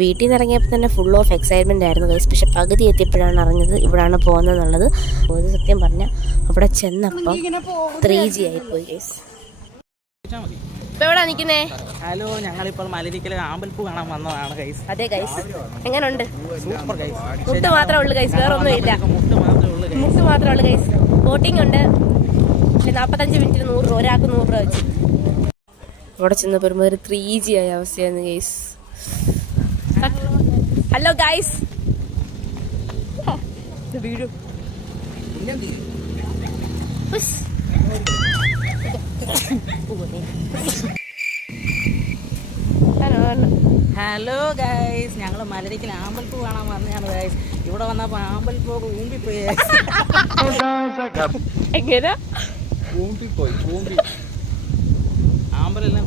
വീട്ടിൽ നിന്ന് ഇറങ്ങിയപ്പോൾ തന്നെ ഫുൾ ഓഫ് എക്സൈറ്റ്മെന്റ് ആയിരുന്നു ഗൈസ്. പക്ഷെ പകുതി എത്തിയപ്പോഴാണ് അറിഞ്ഞത് ഇവിടാണ് പോകുന്നതെന്നുള്ളത്. ഒരു സത്യം പറഞ്ഞ അവിടെ ചെന്നപ്പം 3G ആയിപ്പോയി ഗൈസ്. ഇപ്പൊ എവിടാ നിക്കുന്നേ? ഹലോ, ഞങ്ങളിപ്പോൾ മലരിക്കൽ ആമ്പൽപ്പൂ കാണാൻ വന്നതാണ് ഗൈസ്. അതെ ഗൈസ്, എങ്ങനെയുണ്ട്? Super guys. മുട്ട് മാത്രമേ ഉള്ളൂ ഗൈസ്, വേറെ ഒന്നും ഇല്ല. മുട്ട് മാത്രമേ ഉള്ളൂ ഗൈസ്. ബോട്ടിംഗ് ഉണ്ട്, പക്ഷെ 45 മിനിറ്റിന് 100 രൂപ, ഒരാൾക്ക് 100 രൂപ വെച്ച്. അവിടെ ചെന്നപ്പോൾ ഒരുമാതിരി 3G ആയ അവസ്ഥയായിരുന്നു ഗൈസ്. ഹലോ ഗൈസ്, വീഴു. ഹലോ ഗൈസ്, ഞങ്ങൾ മലരിക്കൽ ആമ്പൽപ്പൂ കാണാൻ വന്നതാണ് ഗൈസ്. ഇവിടെ വന്നപ്പോ ആമ്പൽപ്പൂ ഊമ്പിപ്പോയി. എങ്ങനെ ആമ്പലെല്ലാം